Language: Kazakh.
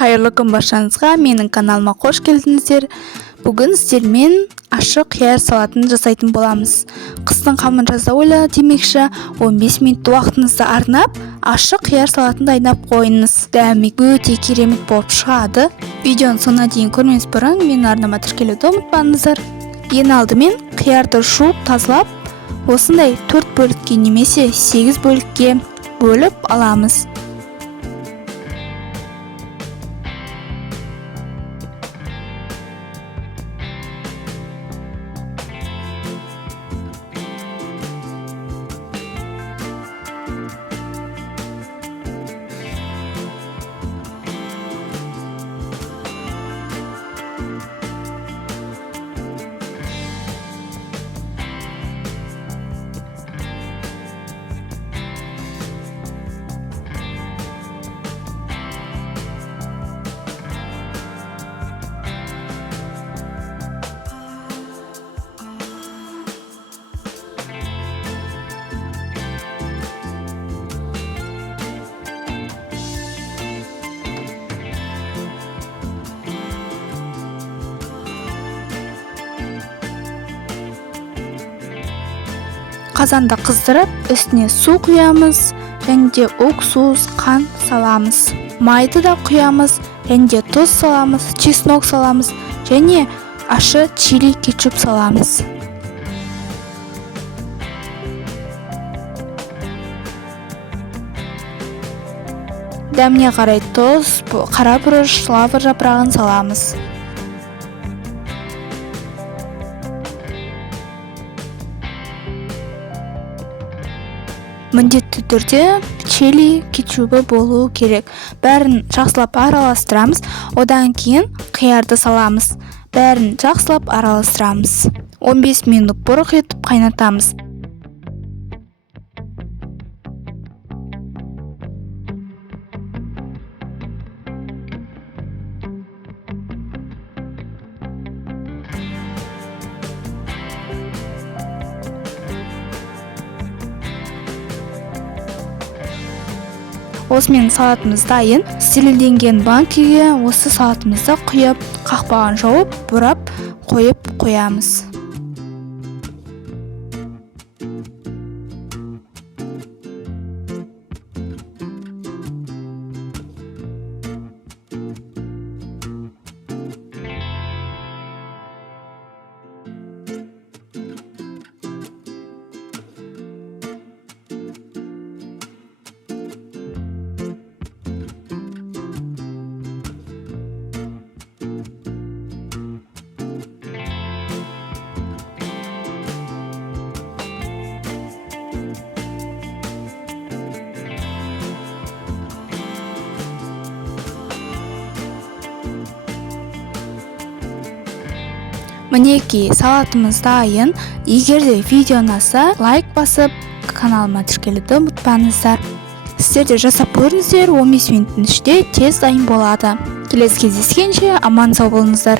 Қайырлы күн баршаңызға, менің каналыма қош келдіңіздер. Бүгін сіздермен ашық қияр салатын жасайтын боламыз. Қыстың қамын жазда ойла демекші, 15 минут уақытыңызды арнап, ашық қияр салатын дайындап қойыңыз. Дәмі өте керемет болып шығады. Видеоны соңына дейін көрмес бұрын менің арнама тіркелуді ұмытпаңыздар. Ең алдымен қиярды жуып тазалап, осындай 4 бөлікке немесе 8 бөлікке бөліп аламыз. Қазанда қыздырып, үстіне су құямыз, және де уксус, қант саламыз. Майды да құямыз, және де тұз саламыз, чеснок саламыз, және ашы чили кетчуп саламыз. Дәміне қарай тұз, қара бұрыш, лавр жапырағын саламыз. Міндетті түрде чили кетчубы болу керек. Бәрін жақсылап араластырамыз. Одан кейін қиярды саламыз. Бәрін жақсылап араластырамыз. 15 минут бұрқ етіп қайнатамыз. Осымен салатымыз дайын. Стерилденген банкіге осы салатымызды құйып, қақпағын жауып, бұрап қойып қоямыз. Мінекей, салатымыз дайын. Егер де видео ұнаса, лайк басып, каналыма тіркелуді ұмытпаңыздар. Сіздер де жасап көріңіздер, 15 минуттың ішінде тез дайын болады. Келесі кездескенше аман сау болыңыздар.